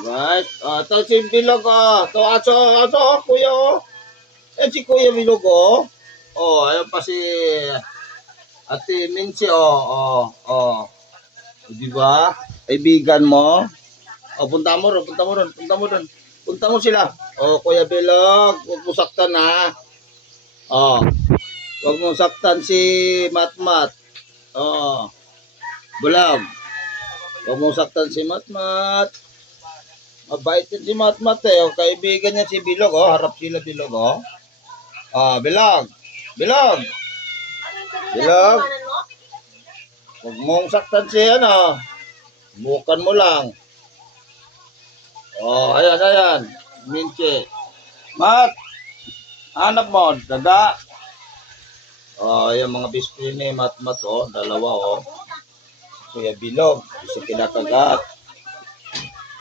Right. Ito si Bilog, oh. Ito, aso, kuya, oh. Yan si Kuya Bilog, oh. Oh, ayan pa si Ate Mincy, oh, oh, oh. Di ba? Kaibigan mo. Oh, punta mo ron, punta mo ron, punta mo ron. Punta mo sila. Oh, Kuya Bilog, huwag mo saktan, ha. Oh, huwag mo saktan si Matmat. Oh, Bulag. Huwag mo saktan si Matmat. Mabait din si Matmat, eh. Oh, kaibigan niya si Bilog, oh. Harap sila, Bilog, oh. Ah, Bilog. Bilog. Bilog. Huwag mong saktan si ano. Bukan mo lang. Oh, ayan, ayan. Minche. Mat, hanap mo. Daga. Oh, ayan mga best friend ni Matmat, oh. Dalawa, oh. Kuya Bilog. Isa kinakagat.